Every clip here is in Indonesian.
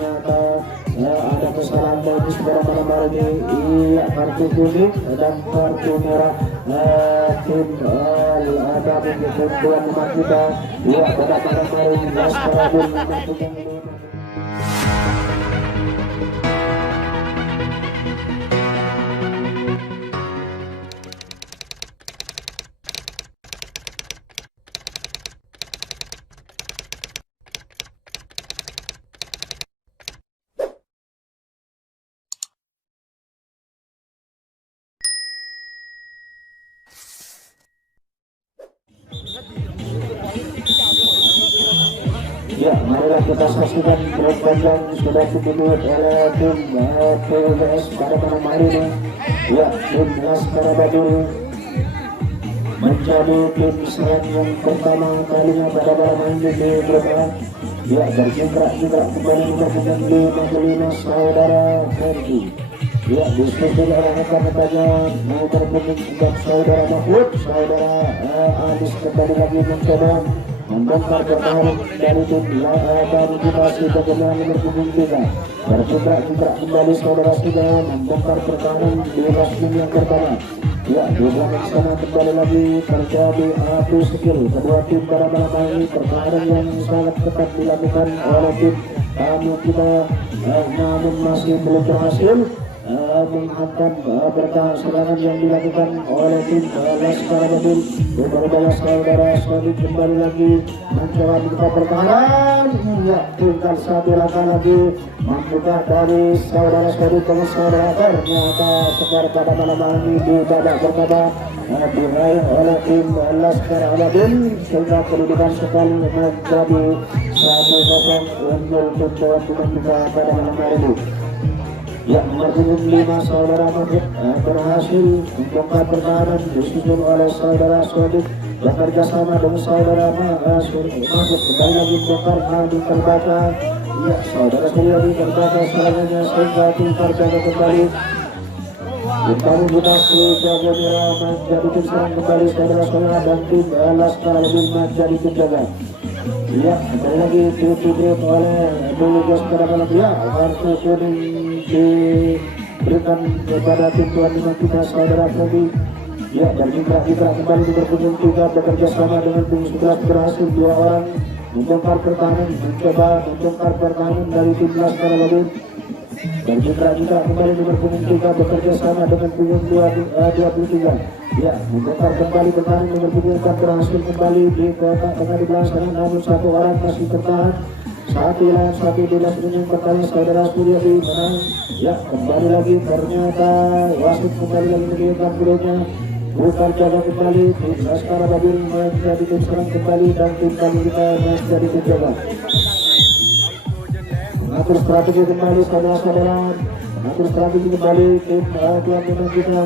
ternyata ada kesalahan teknis pada malam hari ini. Iya, kartu kuning dan kartu merah tim ada mengikuti tuan rumah kita. Iya, pada malam hari ini Laskar Abil nomor punggung 5. Ya, marilah kita saksikan pertandingan sudah dibuat oleh tim PWS pada malam hari ini. Ya, tim Laskar Abil menjadi tim serang yang pertama kalinya pada malam hari ini di grup A. Ya, berjingkrak juga kembali dengan 5 saudara Ferdi. Ya, disusul oleh rekan-rekannya nomor punggung saudara Mahfud, saudara Anis kembali lagi mencoba membongkar pertahanan dari tim baru dimasuki ke gelandang nomor punggung 3. Berjingkrak kembali saudara sudah membongkar pertahanan di tim yang pertama. Ya, di belakang sana kembali lagi terjadi adu skill kedua tim pada malam ini. Pertahanan yang sangat ketat dilakukan oleh tim tamu kita, namun masih belum berhasil menghantam bertahan serangan yang dilakukan oleh tim Laskar Abil. Berbalik saudara Sodi kembali lagi mencoba membuka pertahanan. Ya, tinggal satu langkah lagi membuka dari saudara Sodi dengan saudara. Ternyata sekarang pada malam ini di babak pertama diraih oleh tim Laskar Abil sehingga kedudukan sekali menjadi 1-0 unggul tim tuan kita pada malam hari ini. Ya, nomor punggung 5 saudara Mahfud berhasil membongkar pertahanan disusul oleh saudara Sodik bekerja sama dengan saudara Mahfud kembali lagi membongkar di terbata. Ya, saudara Sodik lagi terbata serangannya sehingga tim terjaga kembali. Kembali mutasi jaga merah menjadi tim serang kembali saudara Sodik dan tim Laskar Abil menjadi tim jaga. Ya, kembali lagi ditutup oleh Bulugas pada malam. Ya, kartu kuning diberikan kepada tim tuan rumah kita saudara Ferdi. Ya, dan kita kembali nomor punggung 3 bekerja sama dengan punggung 11 berhasil 2 orang membongkar pertahanan, mencoba membongkar pertahanan dari tim Laskar Abil. Dan kita kembali nomor punggung 3 bekerja sama dengan punggung 23. Ya, membongkar kembali pertahanan nomor punggung 4 berhasil kembali di kotak tengah di belakang sana, namun satu orang masih bertahan. Satu lawan satu di dalam yang pertama saudara Suryadi menang. Ya, kembali lagi ternyata wasit kembali lagi mengirimkan bolanya. Bukan jaga kembali tim Laskar Abil menjadi tim serang kembali dan tim kami kita menjadi tim jaga. Mengatur strategi kembali saudara-saudara. Mengatur strategi kembali tim tuan rumah kita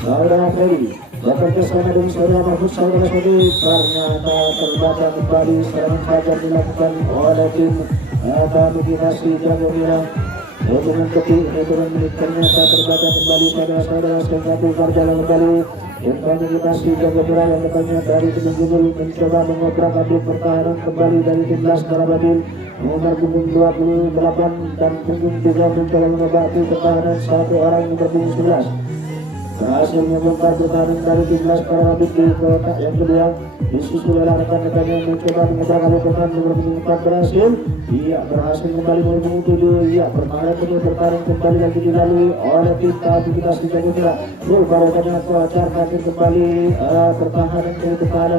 saudara Ferdi. Bekerja sama dengan saudara Mahfud, saudara Sodi. Ternyata terbata kembali serangan fajar dilakukan oleh tim tamu kita si Jago Merah. Hitungan detik, hitungan menit ternyata terbata kembali saudara-saudara sehingga tukar jalan kembali. Tim tamu kita si Jago Merah yang depannya dari tim Jumul mencoba mengobrak abrik pertahanan kembali dari tim Laskar Abil. Nomor punggung 28 dan punggung 3 mencoba mengobati pertahanan satu orang nomor punggung 11. Berhasil membongkar pertahanan dari tim Laskar Abil di kotak yang kedua. Disusul oleh rekan-rekannya yang mencoba mengobrak abrik pertahanan nomor punggung 4 berhasil. Iya, berhasil kembali nomor punggung 7. Iya, pertahanan kembali lagi dilalui oleh tim tamu kita sedang bergerak. Barukannya kocar kaki kembali pertahanan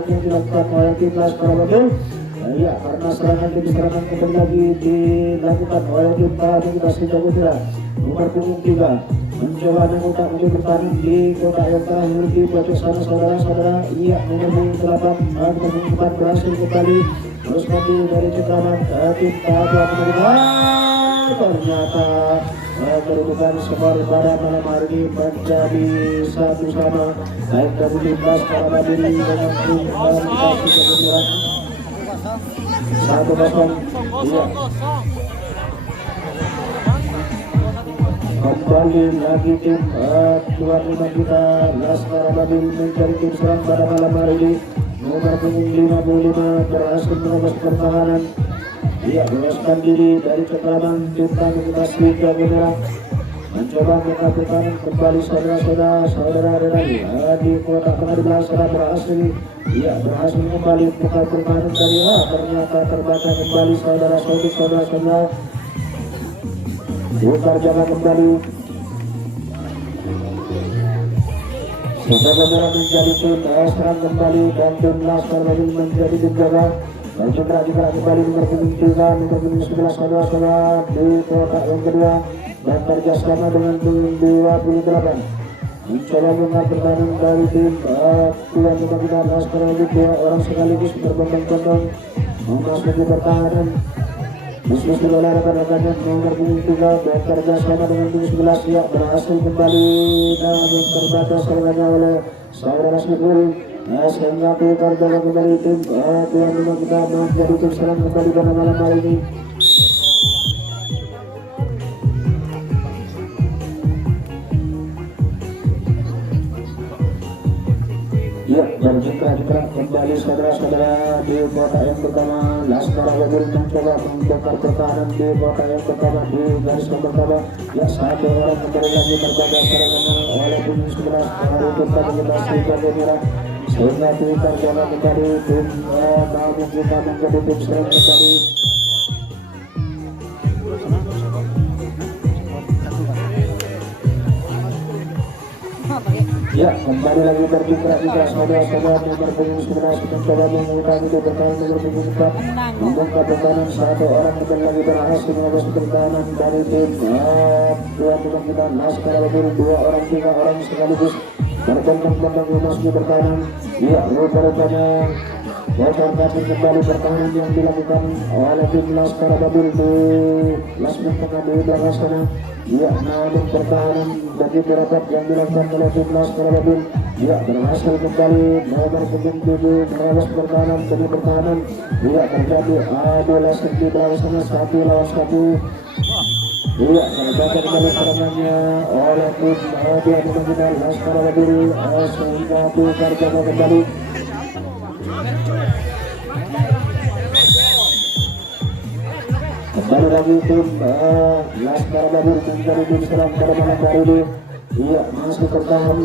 yang dilakukan oleh tim Laskar Abil. Ya, karena serangan kembali lagi dilakukan oleh tim tamu kita sedang bergerak. Nomor punggung 3 mencoba memutar untuk bertahan di kotak yang terakhir di pojok sana saudara-saudara. Iya, nomor punggung 8 nomor punggung 4 berhasil kembali terus maju dari cengkraman tim tamu kita. Ternyata kedudukan skor pada malam hari ini menjadi 1-1 baik dari tim Laskar Abil dengan tim tamu kita kemudian 1-0. Iya, kembali lagi tim tuan rumah kita Laskar Abil menjadi tim serang pada malam hari ini. Nomor punggung 55 berhasil menembus pertahanan. Iya, bebaskan diri dari kekalaman kita mengikuti jago merah. Mencoba mengangkat kanan kembali saudara-saudara di kotak tengah di belakang sana berhasil. Iya, berhasil kembali buka kanan dari ternyata terbaca kembali saudara-saudara. Putar jaga kembali. Sebagai merah menjadi tim serang kembali dan tim Laskar Babil menjadi tim jaga. Dan juga kembali nomor punggung 3, nomor punggung 11 saudara di kotak yang kedua dan kerjasama dengan punggung 28. Mencoba mengangkat pertahanan dari tim Tuan Rumah Kita Laskar Babil, 2 orang sekaligus berbondong-bondong memasuki pertahanan. Bisnis oleh rekan-rekannya nomor punggung 3 dan kerjasama dengan punggung 11 ya berhasil kembali namun terbatas serangannya oleh saudara Sipul. Sehingga tukar jaga kembali tim Tuan Rumah Kita menjadi tim serang kembali pada malam hari ini. Ya, berjingkrak kembali saudara-saudara di kotak yang pertama. Laskar Babil mencoba membongkar pertahanan di kotak yang pertama di garis yang pertama. Ya, satu orang kembali lagi terjaga serangannya oleh punggung 11 hari kita menginasi jago merah. Sehingga tukar jaga kembali tim namun kita menjadi tim serang kembali. Ya, kembali lagi berjingkrak juga saudara-saudara nomor punggung 11 mencoba mengutang itu bertahan nomor punggung 4 membongkar pertahanan. Satu orang kembali lagi berhasil mengubah pertahanan dari tim Tuan Rumah Kita Laskar Babil, 2 orang 3 orang sekaligus berbondong-bondong memasuki pertahanan. Ya, rupanya bocor kaki kembali pertahanan yang dilakukan oleh tim Laskar Babil di lasmen tengah di belakang sana. Ya, namun pertahanan bagi berobat yang dilakukan oleh tim Laskar Babil. Ya, berhasil kembali nomor punggung 7 menerobos pertahanan demi pertahanan. Ya, terjadi adu lasik di belakang sana 1 lawan 1. Iya, terbaca kembali serangannya oleh tim Tuan Rumah Kita Laskar Babil sehingga tukar jaga kembali. Kembali lagi tim Laskar Babil menjadi tim serang pada malam hari ini. Iya, masih bertahan.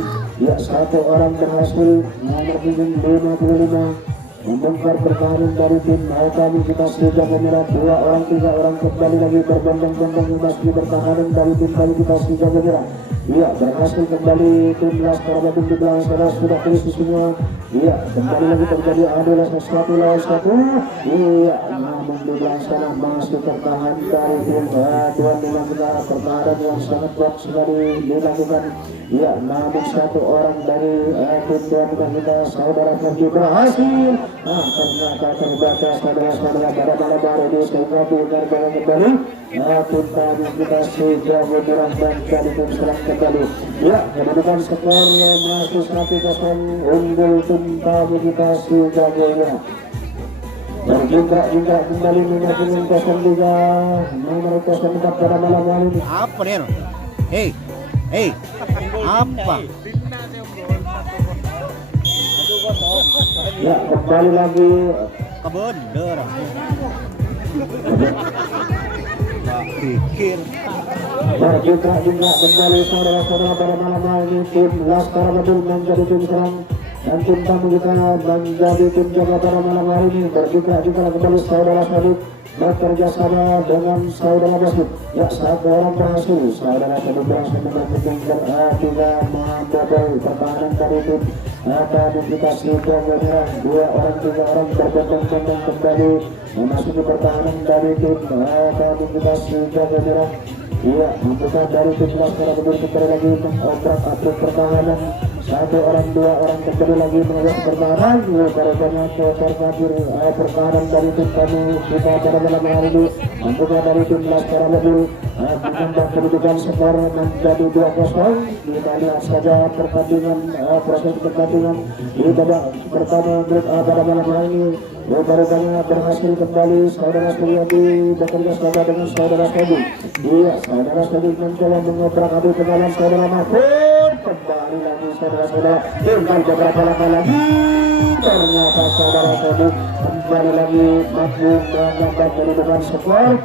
Ya, 1 orang berhasil nomor punggung 55 membongkar pertahanan dari tim kami kita jago merah. 2 orang 3 orang kembali lagi berbondong-bondong memasuki pertahanan dari tim kami kita jago merah. Iya, berhasil kembali tim Laskar Babil di belakang sana sudah polisi semua. Iya, kembali lagi terjadi adu lasik 1 lawan 1. Iya, namun di belakang sana masih tertahan dari tim Tuan Rumah Kita. Pertahanan yang sangat kuat sekali dilakukan. Iya, namun 1 orang dari tim Tuan Rumah Kita saudara Ferdi berhasil. Ternyata terbaca saudara-saudara pada malam hari ini sehingga tukar jaga kembali. Tim kami kita jago merah dan jadi tim serang kembali. Ya, kemudian skor masih 1-0 unggul tim kami kita jago merah. Berjingkrak kembali dengan punggung 03 nomor 04 pada malam hari ini. Apa nih? Hei, apa? Ya, kembali lagi Kebener. Pikir. berjingkrak kembali saudara-saudara pada malam hari ini. Tim Laskar Babil menjadi tim serang dan tim tamu kita menjadi tim jaga pada malam hari ini. Berjingkrak kembali saudara-saudara bekerja sama dengan saudara Basit. Ya, 1 orang berhasil. Saudara Basit berhasil menangkap 3 membobol pertahanan dari tim kami kita jago merah. 2 orang 3 orang berbondong-bondong kembali memasuki pertahanan dari tim kami kita jago merah. Iya, membuka dari tim Laskar Babil kembali lagi mengobrak-abrik pertahanan. 1 orang 2 orang kembali lagi mengobrak pertahanan. Karena terkabur pertahanan dari tim kami kita pada malam hari ini. Membuka dari tim Laskar Babil menambah kedudukan skor menjadi 2-0. Kita lihat saja pertandingan proses pertandingan di babak pertama grup A pada malam hari ini. Baru-barunya berhasil kembali saudara Suryadi bekerja sama dengan saudara Febi. Iya, saudara Febi mencoba mengobrak-abrik ke dalam saudara Mahfud. kembali lagi saudara-saudara, tinggal beberapa langkah lagi, ternyata saudara-saudara kembali lagi mampu menambah kedudukan skor,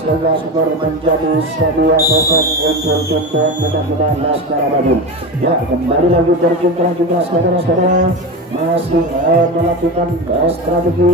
sehingga skor menjadi 2-0 untuk tim mudah-mudahan Laskar Badul. Ya, kembali lagi berjumpa juga saudara-saudara, masih melakukan strategi,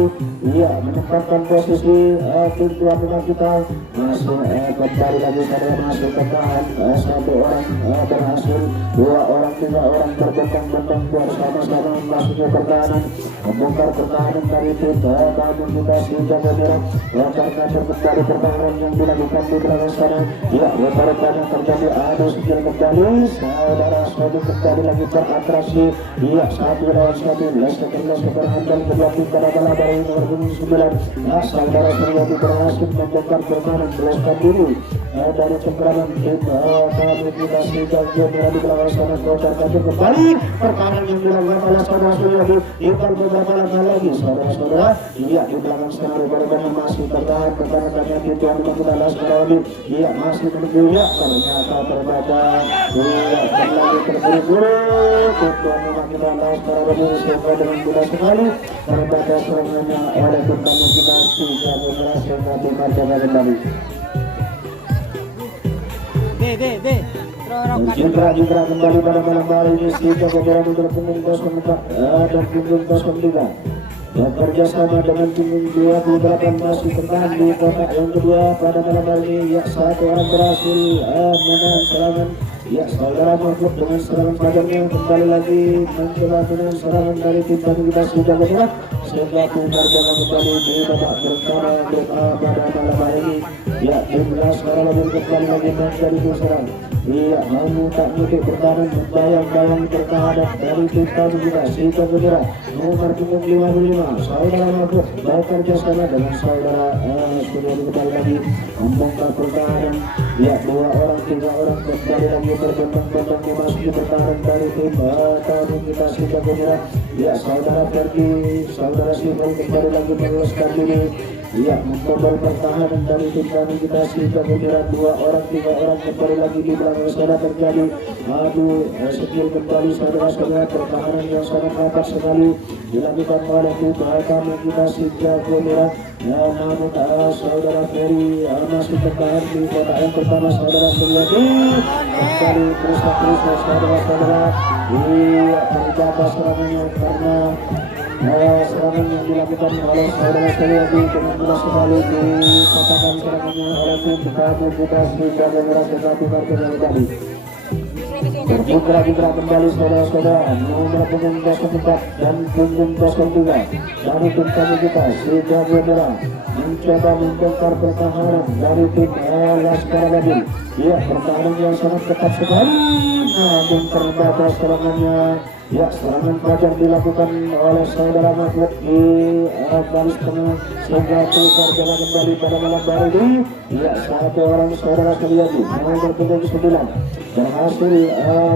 ya, menempatkan posisi tim tuan rumah kita, masih kembali lagi pada masih bertahan, satu orang berhasil, dua orang, tiga orang berbentang-bentang bersama-sama masuknya pertahanan, membongkar pertahanan dari tim namun kita sudah bergerak, karena kembali pertahanan yang dilakukan di belakang sana, ya, lebar-lebar terjadi adu skill kembali, saudara-saudara kembali lagi beratraksi, ya, satu lawan satu, les berhandal kedua tim pada bola dari nomor 9, nah, saudara-saudara berhasil membongkar pertahanan, meleskan diri dari cengkraman tim kami kita sudah berada di belakang sana, kocar kacir kembali pertahanan yang dilakukan oleh saudara-saudara, imbal beberapa langkah lagi saudara-saudara, iya, di belakang sana lebar-lebar masih bertahan pertahanannya di tuan rumah kita Laskar Badul, iya, masih menunggu, ya, ternyata terbaca, iya, kembali terburu-buru tuan rumah kita Laskar Badul, sehingga dengan mudah sekali terbaca serangannya oleh tim tamu kita sudah berhasil mengajar kembali. Jindra kembali pada malam hari ini sehingga beberapa untuk punggung 0,4 dan punggung 0,3 bekerja sama dengan punggung 28 masih bertahan di kotak yang kedua pada malam hari ini, ya, satu orang berhasil menahan serangan, ya, saudara Mahfud dengan serangan pajarnya kembali lagi mencoba menahan serangan dari tim tamu kita sudah bergerak, sehingga putar jangan kembali di babak pertama pada malam hari ini, ya, tim Laskar Badul kembali lagi menjadi serang, iya, namun tak mudik bertahan membayang-bayang pertahanan dari tim tamu kita sudah bergerak nomor punggung 55 saudara Mahfud bekerja sama dengan saudara sudah kembali lagi membongkar pertahanan, ya, dua orang, tiga orang kembali lagi berbentang-bentang memasuki pertahanan dari tim tamu kita sudah bergerak, ya, saudara Ferdi, saudara Sifal kembali lagi meloloskan diri, ya, membobol pertahanan dari tim tamu kita sudah bergerak, dua orang, tiga orang kembali lagi di belakang sana terjadi adu skill kembali saudara-saudara, pertahanan yang sangat rapat sekali dilakukan oleh tim tamu kita sudah bergerak, ya, namun saudara Ferry masih bertahan di kota yang pertama saudara Suryadi kembali terus saudara-saudara, iya, terjaga serangannya karena serangan yang dilakukan oleh saudara Suryadi dengan mudah sekali dikatakan serangannya oleh tim tamu kita sudah bergerak tetapi kartunya tadi berbuka kembali saudara-saudara nomor punggung 04 dan punggung 03 dari tim tamu kita sudah bergerak mencoba membongkar pertahanan dari tim Laskar Badul, ya, pertahanan yang sangat ketat sekali namun terbatas serangannya, ya, serangan pajar dilakukan oleh saudara Mahfud di baris tengah sehingga putar jalan kembali pada malam hari ini, ya, satu orang saudara Suryadi nomor punggung 9 berhasil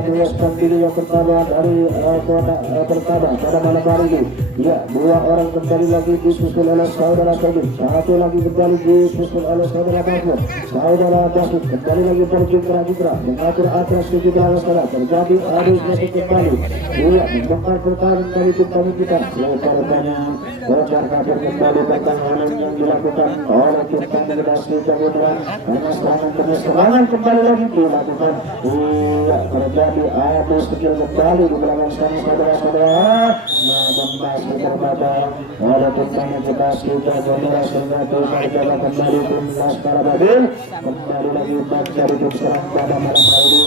meloloskan diri yang pertama dari kotak pertama pada malam hari ini, ya, dua orang kembali lagi disusul oleh saudara Ferdi, satu lagi kembali disusul oleh saudara Mahfud, saudara David kembali lagi berjingkrak-jingkrak mengatur atraksi di belakang sana, terjadi adu masih kembali, iya, membongkar pertahanan dari tim tamu kita, lebar-lebarnya kocar kacir kembali pertahanan yang dilakukan oleh tim tamu kita sudah bergerak karena serangan kembali lagi dilakukan, iya, terjadi adu skill kembali di belakang sana saudara-saudara, namun masih terbaca oleh tim tamu kita sudah bergerak sehingga terjaga kembali tim Laskar Badul kembali lagi menjadi tim serang pada malam hari ini,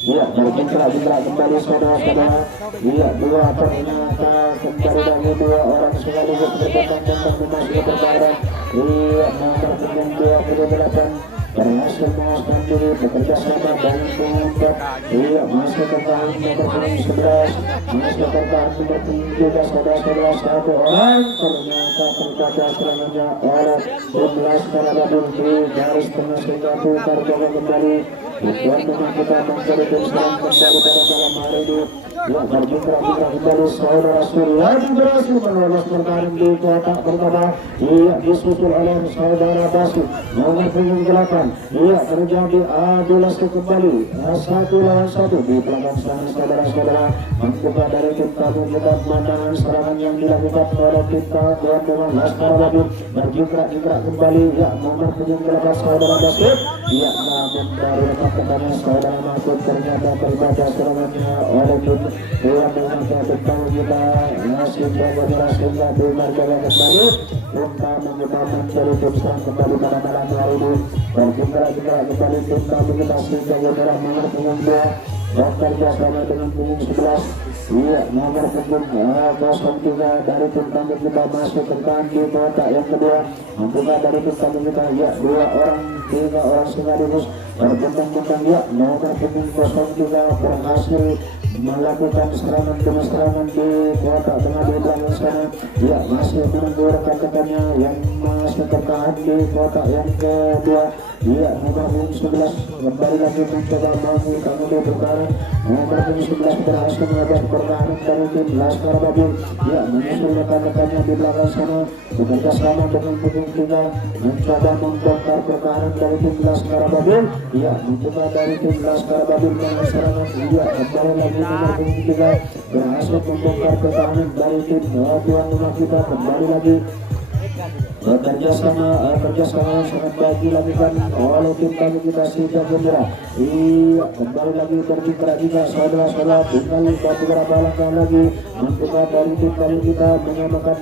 iya, berjingkrak-jingkrak kembali saudara-saudara, iya, dua ternyata kembali lagi dua orang sekaligus berbentang-bentang memasuki pertahanan, iya, nomor punggung 28 berhasil menguasai diri bekerja sama dengan pengumpat, iya, masih bertahan nomor punggung 11 masih bertahan nomor punggung 3 saudara-saudara, satu orang ternyata terbaca serangannya oleh tim Laskar Badul di garis tengah sehingga putar jaga kembali tuan rumah kita menjadi tim serang kembali pada malam hari ini, ya, berjingkrak-jingkrak kembali saudara Suryadi berhasil melolos pertahanan di kotak pertama, iya, disusul oleh saudara Basu nomor punggung 8, Iya, terjadi adu lasku kembali. 1 lawan 1 di belakang sana saudara-saudara. Membuka dari tim tamu kita pemandangan serangan yang dilakukan oleh tim tuan rumah Laskar Babin. Berjingkrak-jingkrak kembali. Ya, nomor punggung 8 saudara David. Ya, namun dari rekan-rekannya saudara Mahfud ternyata terbaca serangannya oleh tim tuan rumah tim tamu kita. Masih bergerak sehingga Margaga kembali. Untuk mengutamakan dari tim serang kembali pada malam hari ini. Berjingkrak-jingkrak kembali tim tamu kita sehingga bergerak nomor punggung 2. Bekerja sama dengan punggung 11. Iya, nomor punggung 03 dari tim tamu kita masuk bertahan di kotak yang kedua. Membuka dari tim tamu kita, ya 3 orang sekaligus berbentang-bentang. Ya, nomor punggung 03 berhasil melakukan serangan demi serangan di kotak tengah di belakang sana. Ya, masih menunggu rekan-rekannya yang masih bertahan di kotak yang kedua. Iya, nomor punggung 11 kembali lagi mencoba mampu kamu di bertahan. Nomor punggung 11 berhasil menghadapi pertahanan dari tim Laskar Babin. Ya, menyusul rekan-rekannya di belakang sana. Bekerja sama dengan punggung 3 mencoba membongkar pertahanan dari tim Laskar Babin. Ya, mencoba dari tim Laskar Babin dengan serangan. Iya, kembali lagi nomor punggung 3 berhasil membongkar pertahanan dari tim tuan rumah kita. Kembali lagi kerjasama sangat baik dilakukan oleh tim tamu kita Sita Gendera. Iya, kembali lagi berjingkrak juga saudara-saudara, tinggal beberapa langkah lagi membuka dari tim tamu kita menyamakan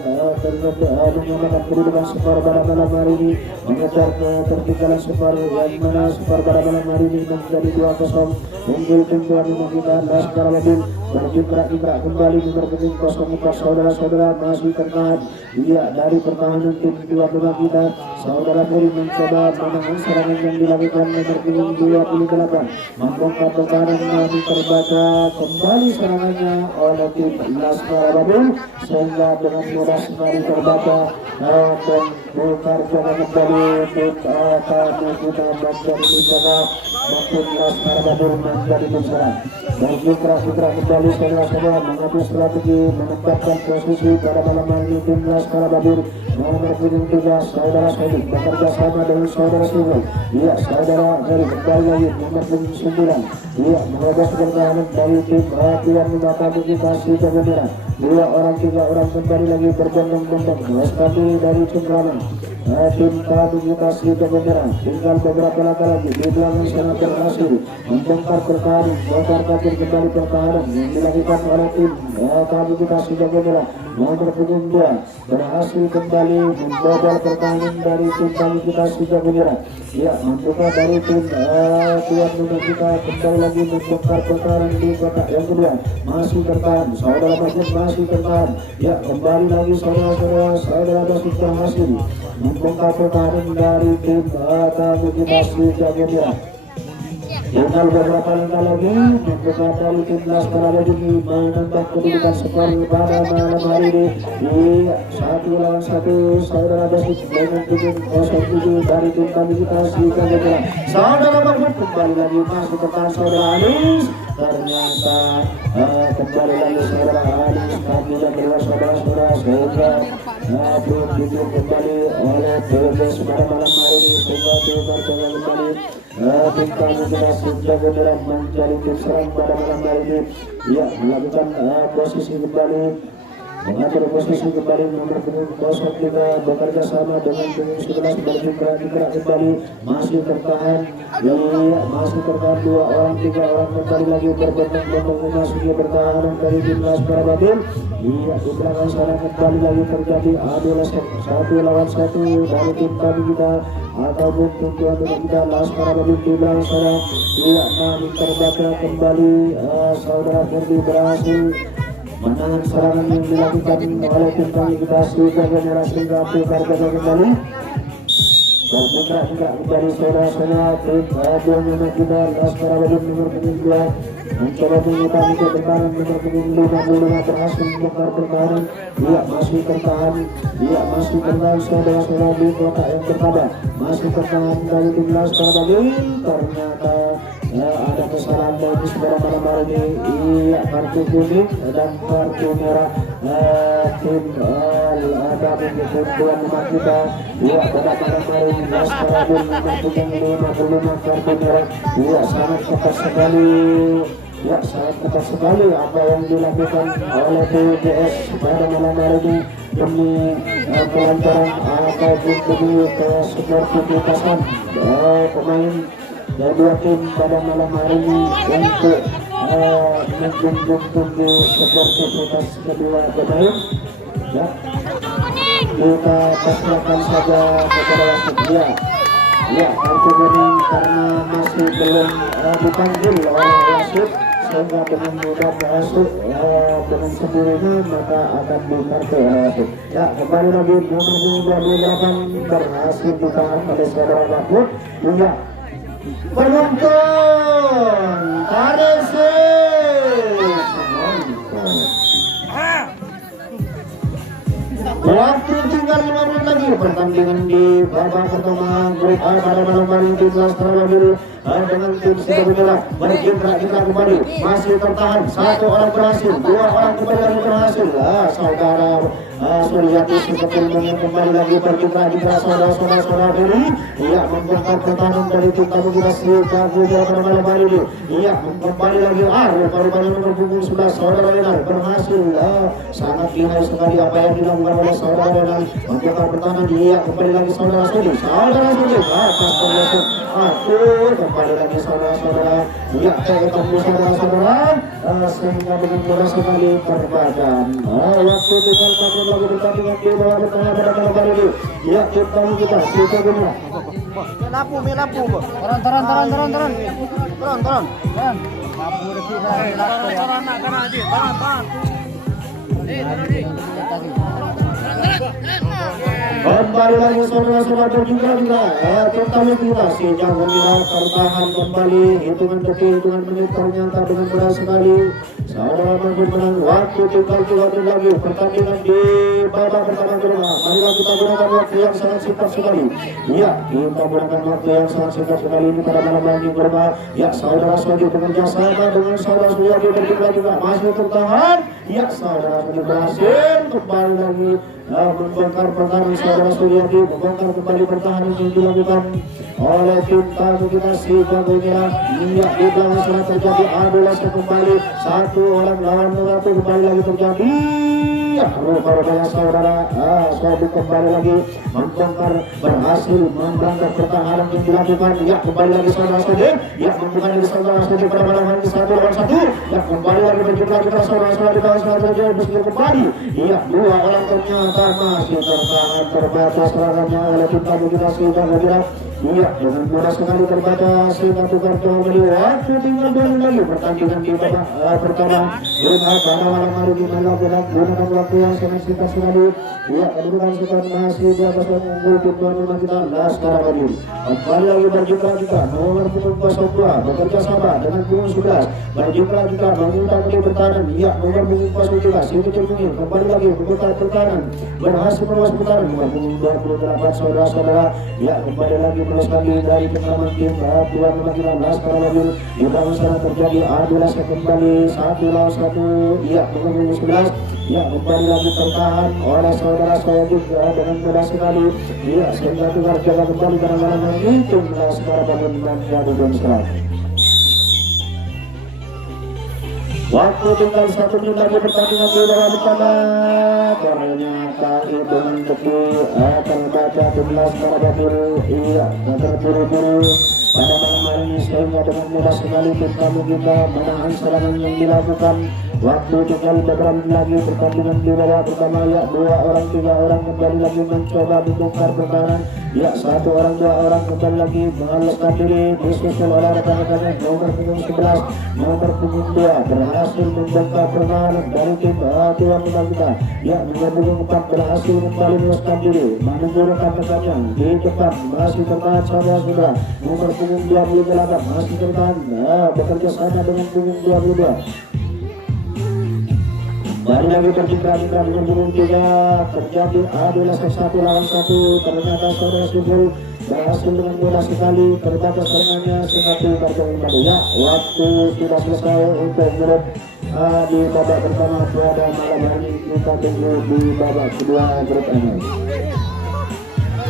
kedudukan skor pada malam hari ini, mengejar ketertinggalan skor yang mana skor pada malam hari ini menjadi 2-0 unggul tim tuan rumah kita Laskar Babin. Berjingkrak kembali nomor punggung 04 saudara-saudara masih tertahan. Iya, dari pertahanan tim tuan rumah kita saudara Puri mencoba menahan serangan yang dilakukan nomor punggung 28 membongkar pertahanan namun terbaca kembali serangannya oleh tim Laskar Babin sehingga dengan mudah sekali terbaca dan bongkar jaga kembali tim tamu kita menjadi menjaga maupun Laskar Babin menjadi tim serang. Berjingkrak kembali saudara-saudara mengambil strategi menempatkan posisi pada malam hari ini tim Laskar Babin. Nomor punggung 3 saudara Sedi bekerja sama dengan saudara Singo. Iya, saudara dari kembali lagi nomor punggung 9. Iya, menghadapi pertahanan dari tim tuan rumah tamu kita Sita Gendera. 3 orang kembali lagi berbondong-bondong melestari dari Cengkraman. Tim tamu kita Sita Gendera tinggal beberapa langkah lagi di belakang sana berhasil membongkar pertahanan, bongkar kabur kembali pertahanan yang dilakukan oleh tim tamu kita Sita Gendera. Nomor punggung 2 berhasil kembali membobol pertahanan dari tim tamu kita Sita Gendera. Ya, membuka dari tim tuan rumah kita kembali lagi membongkar pertahanan di kotak yang kedua. Masih bertahan, saudara Mahfud masih bertahan. Ya, kembali lagi saudara David berhasil membongkar pertahanan dari tim tamu kita Sita Gendera. Tinggal beberapa langkah lagi membuka dari tim Laskar Babin menambah kedudukan skor pada malam hari ini. Iya, 1 lawan 1 saudara David dengan punggung 07 dari tim tamu kita Sita Gendera. Saudara Mahfud kembali lagi masuk ke tangan saudara Anis. Ternyata kembali lagi saudara Anis kami dan kedua saudara-saudara sehingga belum ditutup kembali oleh PBS pada malam hari ini sehingga diubah dengan kembali tim tamu kita Sita Gendera menjadi tim serang pada malam hari ini. Ya, melakukan posisi kembali mengatur posisi kembali nomor punggung 03 bekerja sama dengan punggung 11 berjingkrak kembali masih tertahan. Ya, masih tertahan 2 orang 3 orang kembali lagi berbondong-bondong memasuki pertahanan dari tim Laskar Babin. Iya, di belakang sana kembali lagi terjadi adu lasek 1 lawan 1 dari tim tamu kita ataupun tim tuan rumah kita Laskar Babin di belakang sana. Iya, namun terbaca kembali saudara Ferdi berhasil menahan serangan yang dilakukan oleh tim tamu kita Sita Gendera sehingga Margaga kembali. Berjingkrak kembali saudara-saudara tim tuan rumah kita Laskar Babin nomor punggung 2 mencoba mengutami pertahanan nomor punggung 55 berhasil membongkar pertahanan. Iya, masih tertahan. Iya, masih tertahan saudara-saudara di kotak yang pertama. Masih tertahan dari tim Laskar Babin. Ternyata ada kesalahan teknis pada malam hari ini. Iya, kartu kuning dan kartu merah tim ada kebutuhan rumah kita. Ya pada kemarin Laskar mempunyai 55 kartu merah. Ya sangat ketat sekali. Ya sangat ketat sekali apa yang dilakukan oleh PBS pada malam hari ini demi kelancaran ataupun demi kesportifitasan pemain dua tim pada malam hari ini untuk menjunjung sportivitas kedua pemain. Ya kita pasrahkan saja kepada wasit. Ya kartu kuning karena masih belum dipanggil oleh wasit sehingga dengan mudah masuk dengan sendirinya maka akan dikartu oleh wasit. Ya kembali lagi nomor 28 berhasil ditahan oleh saudara Mahmud. Ya penonton waktu tinggal 5 menit lagi pertandingan di babak pertama grup A pada malam hari ini tim Laskar dengan tim Sidoarjo bergerak kita kembali masih tertahan, satu orang berhasil, dua orang kembali lagi berhasil. Saudara Suryati seperti kembali lagi bergerak kita saudara ini. Ia membongkar pertahanan dari tim tamu kita Sidoarjo pada malam hari ini. Ia kembali lagi baru-baru nomor punggung 11 saudara Renal berhasil. Sangat lihai sekali apa yang dilakukan oleh saudara Renal membongkar pertahanan. Ia kembali lagi saudara Sudi atas termasuk kembali lagi saudara-saudara. Ya ketemu saudara-saudara sehingga dengan mudah sekali perbadan. Waktu tinggal 4 menit lagi pertandingan di bawah pertengah pada malam hari ini. Ya kita Sidoarjo. Lampu. Turun. Lampu kembali lagi saudara-saudara berjumpa juga terutama kita sejak membina pertahan kembali hitungan menit ternyata dengan berat sekali saudara menang. Waktu tinggal 3 menit lagi pertandingan di babak pertama kedua. Marilah kita gunakan waktu yang sangat singkat sekali. Ya kita gunakan waktu yang sangat singkat sekali ini pada malam hari kedua. Ya saudara Soji bekerja sama dengan saudara Suyadi berjumpa juga masih tertahan. Ya saudara berhasil kembali lagi membongkar pertahanan saudara Suryadi, membongkar kembali pertahanan yang dilakukan oleh tim tamu kita Sidoarjo. Iya di belakang sana terjadi adu langsung kembali, satu orang lawan satu kembali lagi terjadi. Rupanya saudara Sobi kembali lagi membongkar, berhasil membongkar pertahanan yang dilakukan. Ya kembali lagi saudara Sobi, ya membongkar lagi saudara Sobi pada malam hari satu lawan satu. Ya kembali lagi berjumlah kita saudara di bawah saudara berhasil kembali. Iya dua orang ternyata masih tertahan terbatas serangannya oleh tim tamu kita Sidoarjo. Iya dengan mudah sekali terbatas sehingga tukar kembali. Waktu tinggal 2 menit lagi pertandingan di babak pertama. Pada malam hari ini gunakan waktu yang sangat singkat sekali. Iya kedudukan sekarang masih di atas unggul tim tuan rumah kita Laskar. Kembali lagi berjumlah kita nomor punggung 02 bekerja sama dengan punggung 11 berjumlah kita mengutak di pertahanan. Iya nomor punggung 13 itu terpunggung kembali lagi mengutak pertahanan berhasil meluas pertahanan nomor punggung 28 saudara-saudara. Ya kembali lagi sekali dari pengalaman tim tuan rumah kita Laskar. Di belakang sana terjadi adu langsung kembali satu lawan satu. Iya punggung 11. Ya kembali lagi tertahan oleh saudara saya juga dengan mudah sekali. Iya sehingga tukar jaga kembali kadang-kadang itu Laskar dan jadi Johnson. Waktu tinggal 1 menit lagi pertandingan di babak pertama. Ternyata hitungan detik terbaca tim Laskar. Iya terburu-buru pada malam hari ini sehingga dengan mudah sekali tim tamu kita menahan serangan yang dilakukan. Waktu tinggal beberapa menit lagi pertandingan di babak pertama. Ya 2 orang 3 orang kembali lagi mencoba membongkar pertahanan. Ya 1 orang 2 orang kembali lagi menghaluskan diri disusul oleh rekan-rekannya nomor punggung 11 nomor punggung 2 berhasil membongkar pertahanan dari tim tuan rumah kita. Ya nomor punggung 4 berhasil kembali menghaluskan diri menunggu rekan-rekannya di depan masih tertahan saudara-saudara. Nomor punggung 28 masih tertahan bekerja sama dengan punggung 22. Baru lagi tercipta dengan punggung 3 terjadi adu langsung 1 lawan 1. Ternyata saudara Sibul berhasil dengan mudah sekali terbatas serangannya sehingga tukar kembali. Ya waktu sudah selesai untuk menurut di babak pertama pada malam hari ini. Kita tunggu di babak kedua grup ini.